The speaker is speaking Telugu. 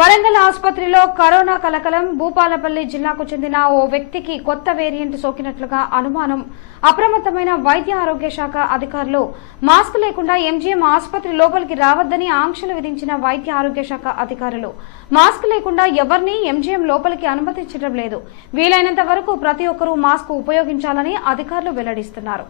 వరంగల్ ఆసుపత్రిలో కరోనా కలకలం భూపాలపల్లి జిల్లాకు చెందిన ఓ వ్యక్తికి కొత్త వేరియంట్ సోకినట్లుగా అనుమానం. అప్రమత్తమైన వైద్య ఆరోగ్య శాఖ అధికారులు మాస్క్ లేకుండా ఎంజీఎం ఆసుపత్రి లోపలికి రావద్దని ఆంక్షలు విధించిన వైద్య ఆరోగ్య శాఖ అధికారులు. మాస్క్ లేకుండా ఎవరిని ఎంజీఎం లోపలికి అనుమతించడం లేదు. వీలైనంత వరకు ప్రతి ఒక్కరూ మాస్క్ ఉపయోగించాలని అధికారులు వెల్లడిస్తున్నారు.